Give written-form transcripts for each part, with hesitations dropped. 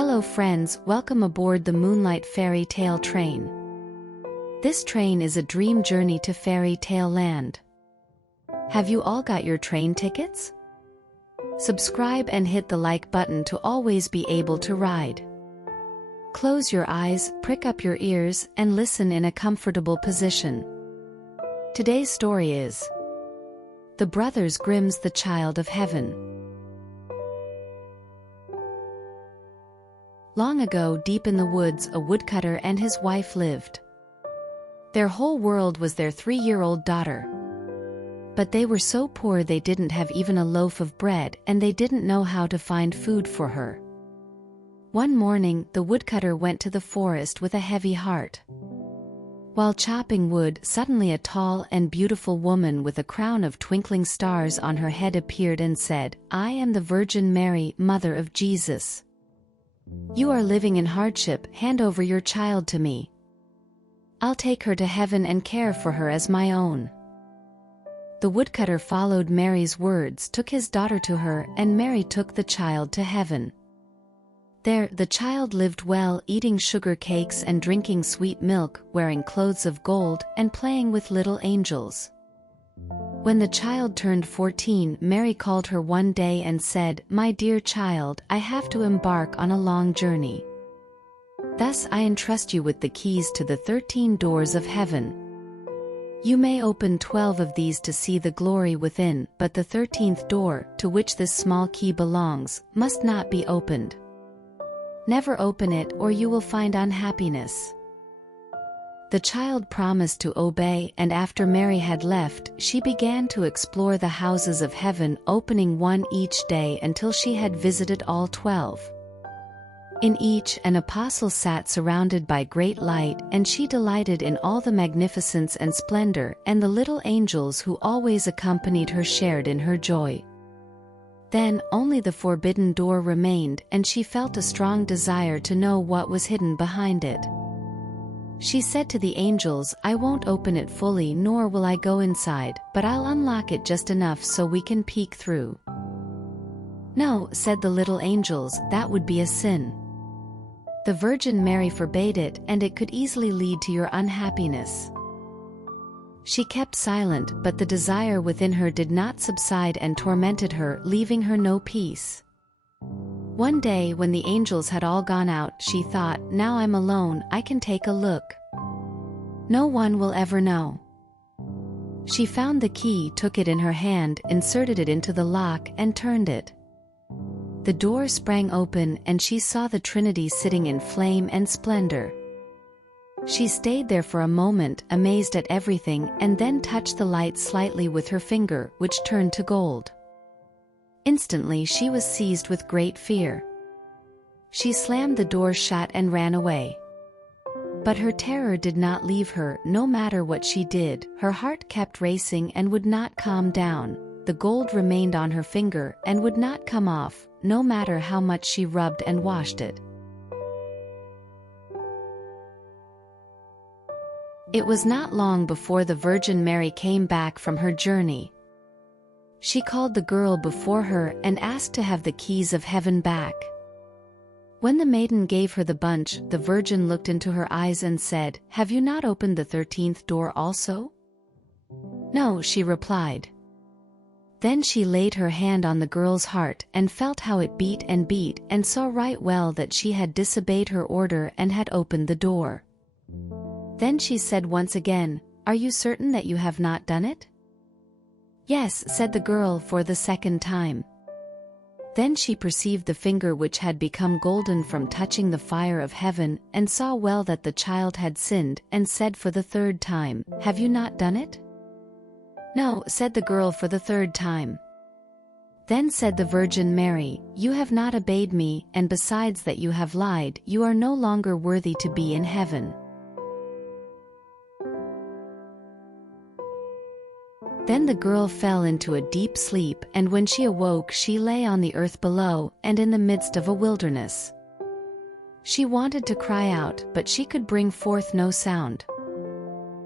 Hello friends, welcome aboard the Moonlight fairy tale train. This train is a dream journey to fairy tale land. Have you all got your train tickets? Subscribe and hit the like button to always be able to ride. Close your eyes, prick up your ears, and listen in a comfortable position. Today's story is The Brothers Grimm's The Child of Heaven. Long ago, deep in the woods, a woodcutter and his wife lived. Their whole world was their 3-year-old daughter. But they were so poor they didn't have even a loaf of bread, and they didn't know how to find food for her. One morning, the woodcutter went to the forest with a heavy heart. While chopping wood, suddenly a tall and beautiful woman with a crown of twinkling stars on her head appeared and said, "I am the Virgin Mary, Mother of Jesus. You are living in hardship, hand over your child to me. I'll take her to heaven and care for her as my own." The woodcutter followed Mary's words, took his daughter to her, and Mary took the child to heaven. There, the child lived well, eating sugar cakes and drinking sweet milk, wearing clothes of gold, and playing with little angels. When the child turned 14, Mary called her one day and said, "My dear child, I have to embark on a long journey. Thus I entrust you with the keys to the 13 doors of heaven. You may open 12 of these to see the glory within, but the 13th door, to which this small key belongs, must not be opened. Never open it or you will find unhappiness." The child promised to obey, and after Mary had left, she began to explore the houses of heaven, opening one each day until she had visited all 12. In each, an apostle sat surrounded by great light, and she delighted in all the magnificence and splendor, and the little angels who always accompanied her shared in her joy. Then, only the forbidden door remained, and she felt a strong desire to know what was hidden behind it. She said to the angels, "I won't open it fully nor will I go inside, but I'll unlock it just enough so we can peek through." "No," said the little angels, "that would be a sin. The Virgin Mary forbade it, and it could easily lead to your unhappiness." She kept silent, but the desire within her did not subside and tormented her, leaving her no peace. One day when the angels had all gone out, she thought, "Now I'm alone, I can take a look. No one will ever know." She found the key, took it in her hand, inserted it into the lock, and turned it. The door sprang open, and she saw the Trinity sitting in flame and splendor. She stayed there for a moment, amazed at everything, and then touched the light slightly with her finger, which turned to gold. Instantly she was seized with great fear. She slammed the door shut and ran away. But her terror did not leave her. No matter what she did, her heart kept racing and would not calm down. The gold remained on her finger and would not come off, no matter how much she rubbed and washed it. It was not long before the Virgin Mary came back from her journey. She called the girl before her and asked to have the keys of heaven back. When the maiden gave her the bunch, the Virgin looked into her eyes and said, "Have you not opened the 13th door also?" "No," she replied. Then she laid her hand on the girl's heart, and felt how it beat, and saw right well that she had disobeyed her order and had opened the door. Then she said once again, "Are you certain that you have not done it?" "Yes," said the girl for the second time. Then she perceived the finger which had become golden from touching the fire of heaven, and saw well that the child had sinned, and said for the third time, "Have you not done it?" "No," said the girl for the third time. Then said the Virgin Mary, "You have not obeyed me, and besides that you have lied, you are no longer worthy to be in heaven." Then the girl fell into a deep sleep, and when she awoke she lay on the earth below, and in the midst of a wilderness. She wanted to cry out, but she could bring forth no sound.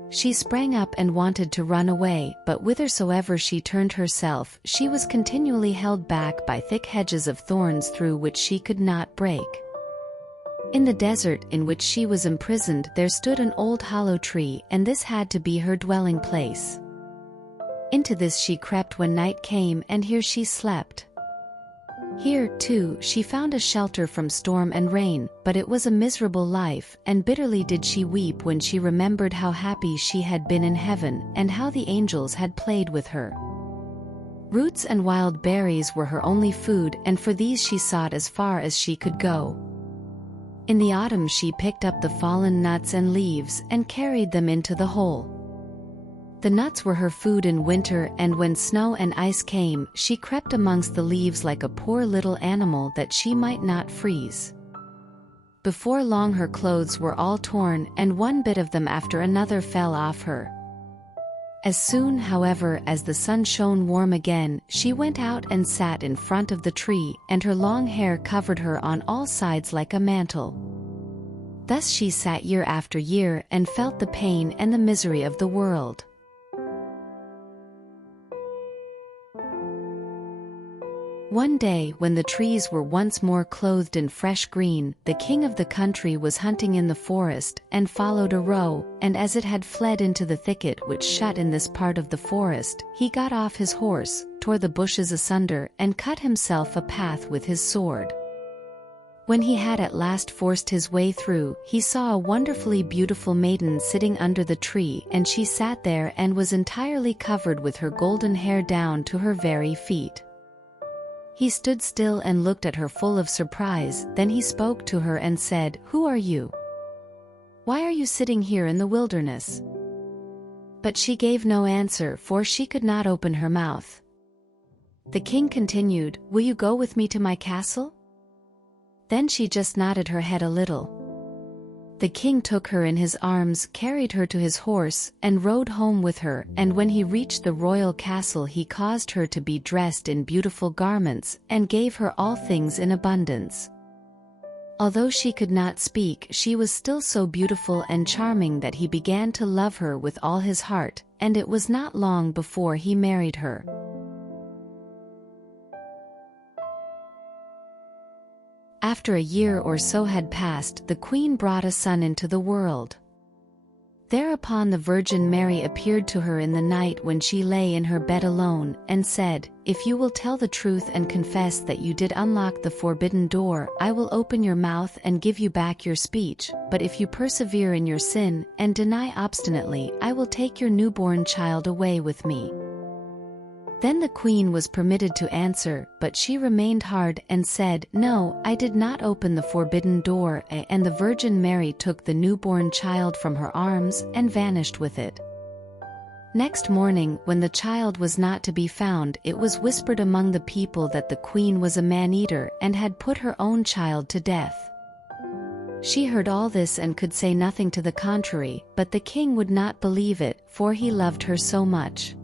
She sprang up and wanted to run away, but whithersoever she turned herself, she was continually held back by thick hedges of thorns through which she could not break. In the desert in which she was imprisoned there stood an old hollow tree, and this had to be her dwelling place. Into this she crept when night came, and here she slept. Here, too, she found a shelter from storm and rain, but it was a miserable life, and bitterly did she weep when she remembered how happy she had been in heaven, and how the angels had played with her. Roots and wild berries were her only food, and for these she sought as far as she could go. In the autumn she picked up the fallen nuts and leaves, and carried them into the hole. The nuts were her food in winter, and when snow and ice came, she crept amongst the leaves like a poor little animal that she might not freeze. Before long her clothes were all torn, and one bit of them after another fell off her. As soon, however, as the sun shone warm again, she went out and sat in front of the tree, and her long hair covered her on all sides like a mantle. Thus she sat year after year, and felt the pain and the misery of the world. One day, when the trees were once more clothed in fresh green, the king of the country was hunting in the forest, and followed a roe, and as it had fled into the thicket which shut in this part of the forest, he got off his horse, tore the bushes asunder, and cut himself a path with his sword. When he had at last forced his way through, he saw a wonderfully beautiful maiden sitting under the tree, and she sat there and was entirely covered with her golden hair down to her very feet. He stood still and looked at her full of surprise, then he spoke to her and said, "Who are you? Why are you sitting here in the wilderness?" But she gave no answer, for she could not open her mouth. The king continued, "Will you go with me to my castle?" Then she just nodded her head a little. The king took her in his arms, carried her to his horse, and rode home with her, and when he reached the royal castle he caused her to be dressed in beautiful garments, and gave her all things in abundance. Although she could not speak, she was still so beautiful and charming that he began to love her with all his heart, and it was not long before he married her. After a year or so had passed, the queen brought a son into the world. Thereupon the Virgin Mary appeared to her in the night when she lay in her bed alone, and said, "If you will tell the truth and confess that you did unlock the forbidden door, I will open your mouth and give you back your speech, but if you persevere in your sin, and deny obstinately, I will take your newborn child away with me." Then the queen was permitted to answer, but she remained hard and said, "No, I did not open the forbidden door," and the Virgin Mary took the newborn child from her arms and vanished with it. Next morning, when the child was not to be found, it was whispered among the people that the queen was a man-eater and had put her own child to death. She heard all this and could say nothing to the contrary, but the king would not believe it, for he loved her so much.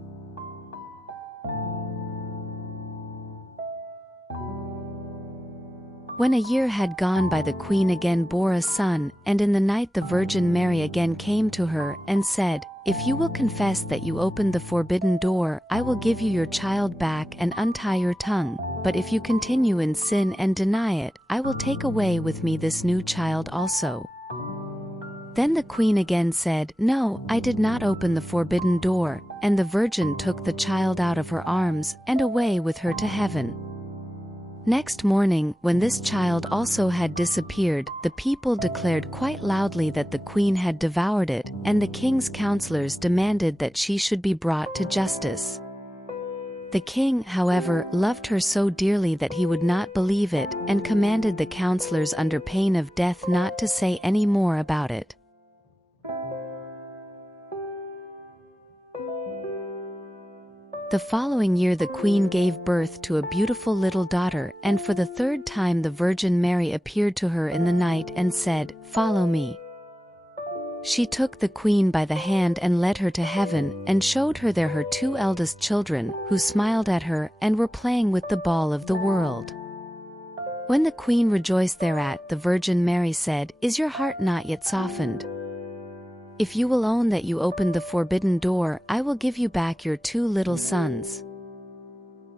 When a year had gone by, the queen again bore a son, and in the night the Virgin Mary again came to her and said, "If you will confess that you opened the forbidden door, I will give you your child back and untie your tongue, but if you continue in sin and deny it, I will take away with me this new child also." Then the queen again said, "No, I did not open the forbidden door," and the Virgin took the child out of her arms and away with her to heaven. Next morning, when this child also had disappeared, the people declared quite loudly that the queen had devoured it, and the king's counselors demanded that she should be brought to justice. The king, however, loved her so dearly that he would not believe it, and commanded the counselors under pain of death not to say any more about it. The following year the queen gave birth to a beautiful little daughter, and for the third time the Virgin Mary appeared to her in the night and said, "Follow me." She took the queen by the hand and led her to heaven, and showed her there her two eldest children, who smiled at her and were playing with the ball of the world. When the queen rejoiced thereat, the Virgin Mary said, "Is your heart not yet softened? If you will own that you opened the forbidden door, I will give you back your two little sons."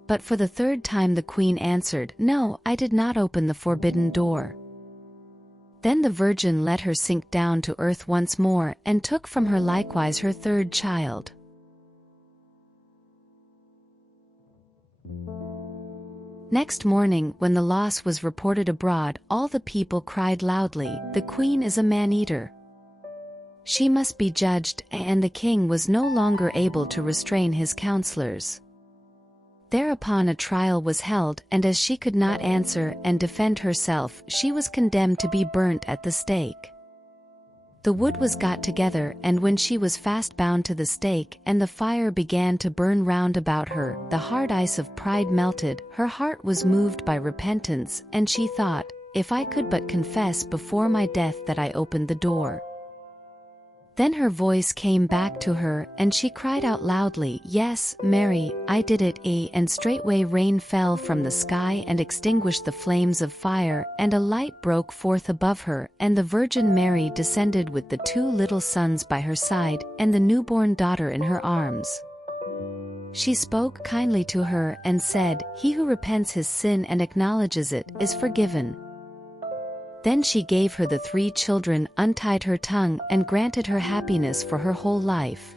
But for the third time the queen answered, "No, I did not open the forbidden door." Then the Virgin let her sink down to earth once more and took from her likewise her third child. Next morning, when the loss was reported abroad, all the people cried loudly, "The Queen is a man-eater. She must be judged," and the king was no longer able to restrain his counselors. Thereupon a trial was held, and as she could not answer and defend herself, she was condemned to be burnt at the stake. The wood was got together, and when she was fast bound to the stake, and the fire began to burn round about her, the hard ice of pride melted, her heart was moved by repentance, and she thought, "If I could but confess before my death that I opened the door." Then her voice came back to her, and she cried out loudly, "Yes, Mary, I did it." And straightway rain fell from the sky and extinguished the flames of fire, and a light broke forth above her, and the Virgin Mary descended with the two little sons by her side, and the newborn daughter in her arms. She spoke kindly to her, and said, "He who repents his sin and acknowledges it, is forgiven." Then she gave her the 3 children, untied her tongue, and granted her happiness for her whole life.